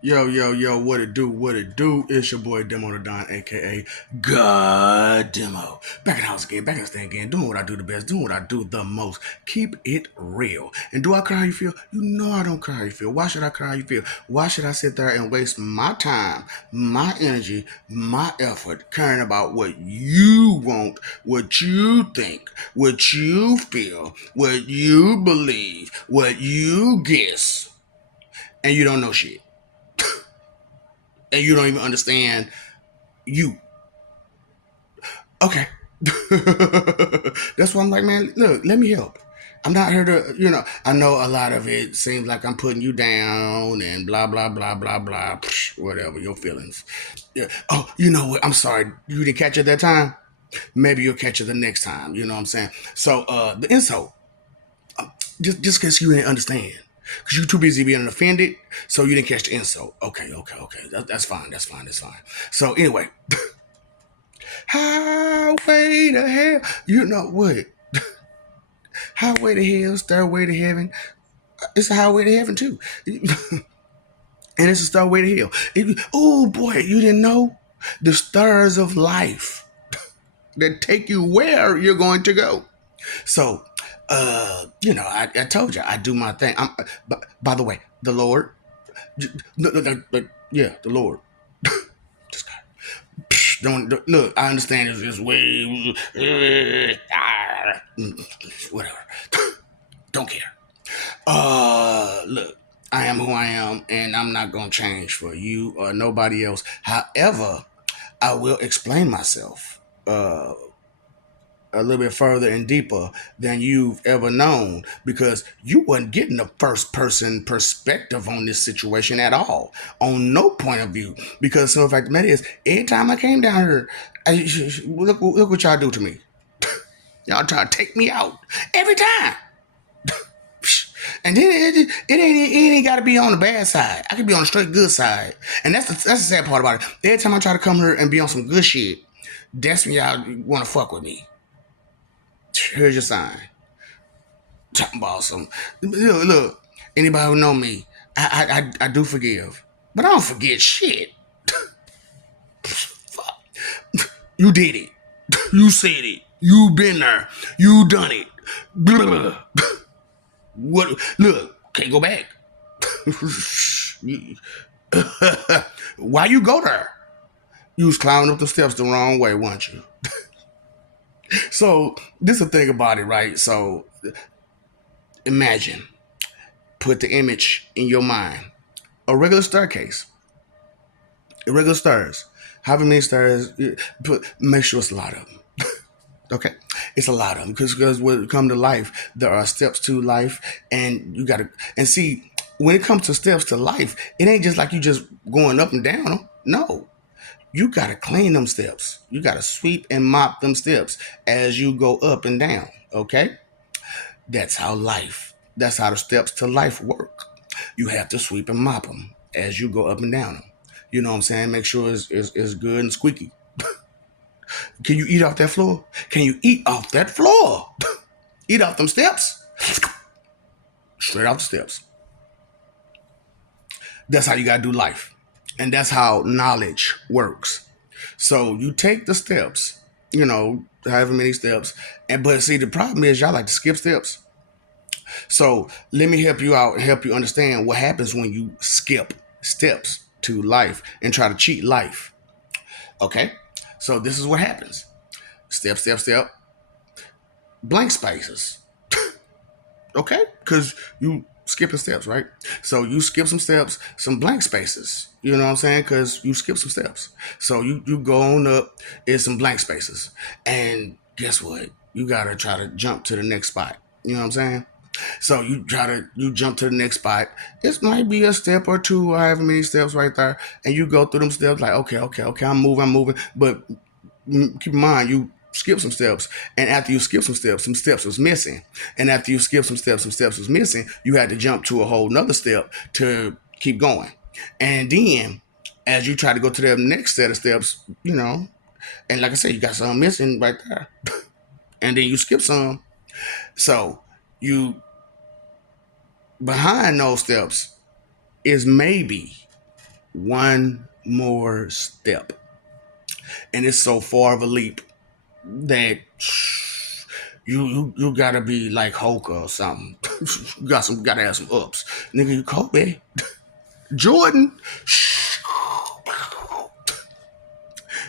Yo, what it do, what it do? It's your boy Demo the Don, aka God Demo. Back in the house again, back in the stand again, doing what I do the best, doing what I do the most. Keep it real. And do I care how you feel? You know I don't care how you feel. Why should I care how you feel? Why should I sit there and waste my time, my energy, my effort caring about what you want, what you think, what you feel, what you believe, what you guess, and you don't know shit? And you don't even understand you. Okay. That's why I'm like, man, look, let me help. I'm not here to, I know a lot of it seems like I'm putting you down and blah, blah, blah, blah, blah, whatever, your feelings. Yeah. Oh, you know what? I'm sorry. You didn't catch it that time? Maybe you'll catch it the next time. You know what I'm saying? So, the insult, just because you didn't understand. Because you're too busy being offended, so you didn't catch the insult. Okay. That's fine. That's fine. That's fine. So, anyway, highway to hell. You know what? Highway to hell, stairway to heaven. It's a highway to heaven too. And it's a stairway to hell. Oh boy, you didn't know? The stars of life that take you where you're going to go. So, I told you I do my thing. By the way, the Lord, yeah, the Lord. Just don't look. I understand it's just way, whatever. Don't care. Look, I am who I am, and I'm not gonna change for you or nobody else. However, I will explain myself a little bit further and deeper than you've ever known because you wasn't getting the first person perspective on this situation at all, on no point of view. Because so, in fact, the matter is, every time I came down here, look what y'all do to me. Y'all try to take me out every time. And then it ain't got to be on the bad side. I could be on the straight good side, and that's the sad part about it. Every time I try to come here and be on some good shit, that's when y'all want to fuck with me. Here's your sign. Talking about some. Look, anybody who know me, I do forgive, but I don't forget shit. Fuck. You did it. You said it. You been there. You done it. Blah. What? Look, can't go back. Why you go there? You was climbing up the steps the wrong way, weren't you? So this is the thing about it, right? So imagine, put the image in your mind. A regular staircase, irregular stairs. However many stairs, make sure it's a lot of them. Okay, it's a lot of them because when it comes to life, there are steps to life, and you got to and see when it comes to steps to life, it ain't just like you just going up and down them. No, you got to clean them steps. You got to sweep and mop them steps as you go up and down. Okay, that's how life. That's how the steps to life work. You have to sweep and mop them as you go up and down them. You know what I'm saying? Make sure it's good and squeaky. Can you eat off that floor? Can you eat off that floor? Eat off them steps? Straight off the steps. That's how you gotta do life. And that's how knowledge works. So you take the steps, however many steps, but see the problem is y'all like to skip steps. So let me help you out and help you understand what happens when you skip steps to life and try to cheat life. Okay? So this is what happens. Step, blank spaces. Okay? Because you skipping steps, right? So you skip some steps, some blank spaces. You know what I'm saying? Because you skip some steps. So you go on up, it's some blank spaces. And guess what? You gotta try to jump to the next spot. You know what I'm saying? So you jump to the next spot. It might be a step or two, or however many steps right there, and you go through them steps like okay, I'm moving. But keep in mind you skip some steps, and after you skip some steps was missing, and after you skip some steps was missing. You had to jump to a whole nother step to keep going, and then as you try to go to the next set of steps, and like I said, you got some missing right there, and then you skip some. So you behind those steps is maybe one more step. And it's so far of a leap that you gotta be like Hulk or something. Gotta have some ups. Nigga, you Kobe. Jordan.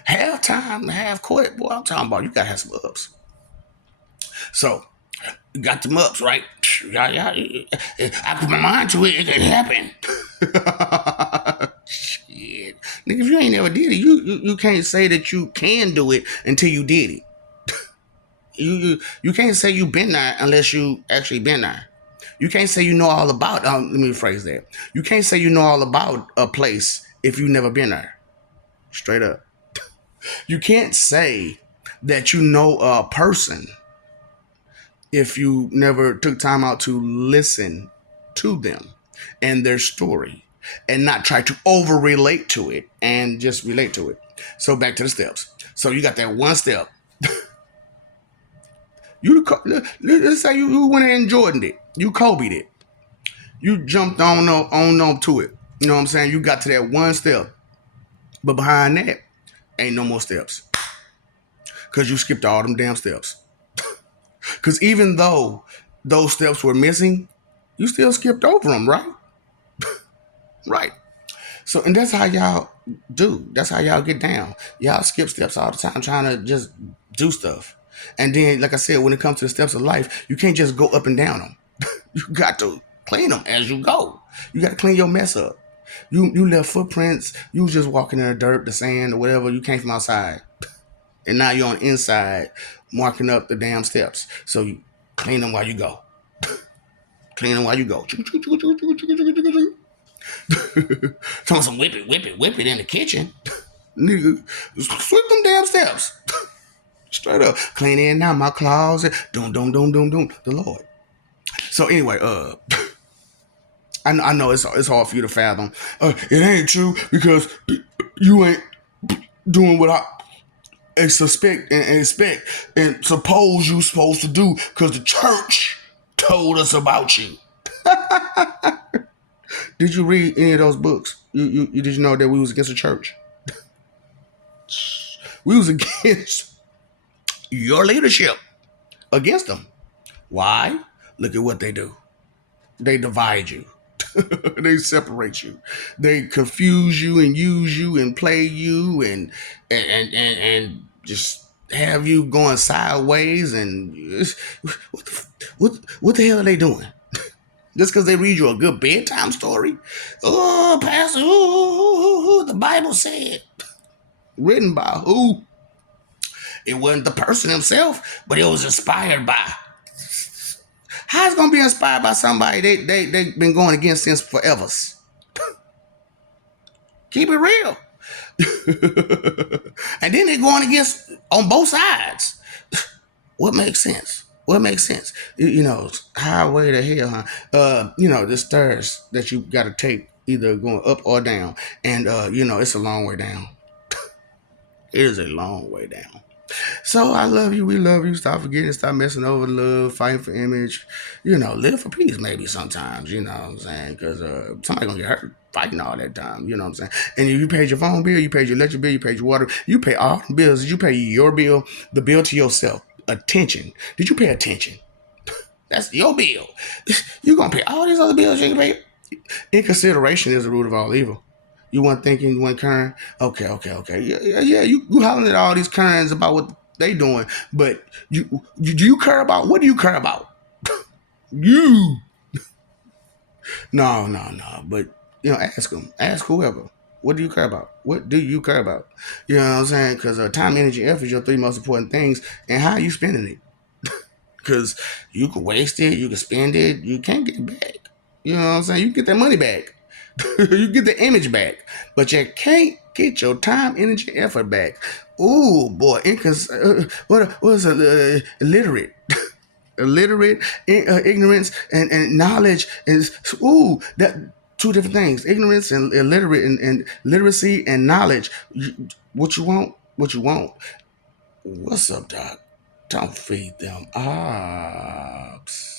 Half time, half court. Boy, I'm talking about you gotta have some ups. So you got them ups, right? I put my mind to it, it can happen. Shit. Nigga, if you ain't never did it, you can't say that you can do it until you did it. You can't say you been there unless you actually been there. You can't say you know all about. Let me rephrase that. You can't say you know all about a place if you never been there. Straight up. You can't say that you know a person if you never took time out to listen to them and their story and not try to over relate to it and just relate to it. So back to the steps. So you got that one step. Let's say you went ahead and Jordaned it. You Kobe'd it. You jumped on to it. You know what I'm saying? You got to that one step. But behind that, ain't no more steps. Because you skipped all them damn steps. Because even though those steps were missing, you still skipped over them, right? Right. So, and that's how y'all do. That's how y'all get down. Y'all skip steps all the time trying to just do stuff. And then, like I said, when it comes to the steps of life, you can't just go up and down them. You got to clean them as you go. You got to clean your mess up. You left footprints. You was just walking in the dirt, the sand, or whatever. You came from outside. And now you're on the inside marking up the damn steps. So you clean them while you go. Clean them while you go. Tell some whip it in the kitchen. Nigga, sweep them damn steps. Straight up. Clean in now my closet. Doom. The Lord. So anyway, I know it's hard for you to fathom. It ain't true because you ain't doing what I suspect and expect and suppose you supposed to do because the church told us about you. Did you read any of those books? Did you know that we was against the church? We was against your leadership. Against them. Why? Look at what they do. They divide you. They separate you. They confuse you and use you and play you and just have you going sideways and what the hell are they doing? Just because they read you a good bedtime story? Oh, Pastor, the Bible said. Written by who? It wasn't the person himself, but it was inspired by. How's it gonna be inspired by somebody they've been going against since forever? Keep it real. And then they're going against on both sides. What makes sense? What makes sense? You know, highway to hell, huh? The stairs that you got to take, either going up or down, and it's a long way down. It is a long way down. So I love you. We love you. Stop forgetting. Stop messing over love. Fighting for image. Live for peace maybe sometimes. You know what I'm saying? Because somebody going to get hurt fighting all that time. You know what I'm saying? And if you paid your phone bill, you paid your electric bill, you paid your water, you pay all the bills. Did you pay your bill, the bill to yourself? Attention. Did you pay attention? That's your bill. You're going to pay all these other bills you can pay. Inconsideration is the root of all evil. You weren't thinking, you weren't caring. Okay. Yeah. You hollering at all these Karens about what they doing, but do you care about? What do you care about? You. No. But ask them. Ask whoever. What do you care about? What do you care about? You know what I'm saying? Because time, energy, effort is your three most important things, and how are you spending it? Because you can waste it, you can spend it, you can't get it back. You know what I'm saying? You can get that money back. You get the image back, but you can't get your time, energy, effort back. Ooh, boy, what is it? Illiterate. Illiterate, ignorance, and knowledge is that two different things. Ignorance and illiterate and literacy and knowledge. What you want? What's up, Doc? Don't feed them ops.